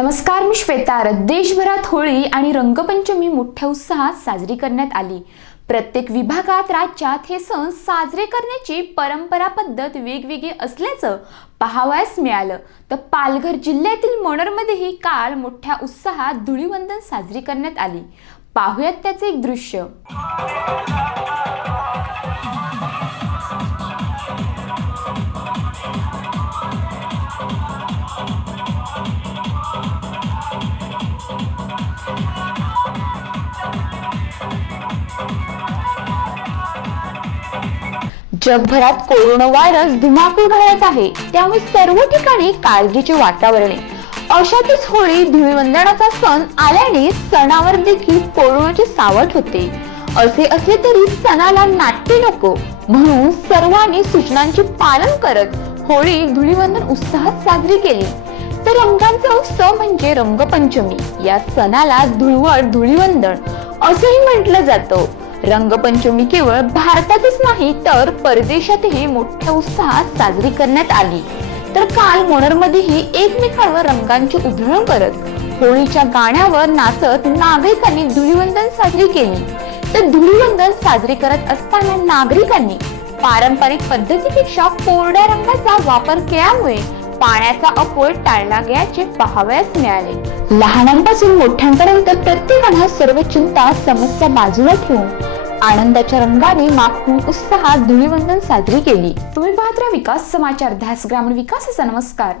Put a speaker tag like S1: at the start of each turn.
S1: नमस्कार मी श्वेता देशभरात होळी आणि रंगपंचमी मोठ्या उत्साहात साजरी करण्यात आली. प्रत्येक विभागात राज्यात हे सण साजरे करण्याची परंपरा पद्धत वेगवेगळी असल्याचं पाहावयास मिळालं. तर पालघर जिल्ह्यातील मोनरमध्येही काल मोठ्या उत्साहात धुळीवंदन साजरी करण्यात आली. पाहूयात त्याचे एक दृश्य. जगभरात कोरोना व्हायरस धुमाकूळ घालत आहे. त्यामुळे सर्व ठिकाणी काळजीचे वातावरण आहे. अशातच होळी धुळीवंदनाचा सण आल्याने सणावर देखील कोरोनाचे सावट होते. असे असले तरी सणाला नाट्य नको. म्हणून सर्वांनी सूचनांचे पालन करत होळी धुळीवंदन उत्साहात साजरी केली. तर रंगांचा उत्सव म्हणजे रंगपंचमी. या सणाला धुळवट धुळीवंदन असंही म्हटलं जातं. रंगपंचमी केवळ भारतातच नाही तर परदेशातही मोठ्या उत्साहात साजरी करण्यात आली. तर काल मोनरमध्येही एकमेकांवर रंगांची उधळण करत होळीच्या गाण्यावर नाचत नागरिकांनी धुळीवंदन साजरी केली. तर धुळीवंदन साजरी करत असताना नागरिकांनी पारंपरिक पद्धतीपेक्षा कोरड्या रंगाचा वापर केल्यामुळे पाण्याचा अपव्यय टाळला गेल्याचे पाहावयास मिळाले. लहानांपासून मोठ्यांपर्यंत प्रत्येकानं सर्व चिंता समस्या बाजूला ठेवून आनंदाच्या रंगाने माखून उत्साहात धुळीवंदन साजरी केली. तुम्ही पाहत राहा विकास समाचार ध्यास ग्रामीण विकासाचा नमस्कार.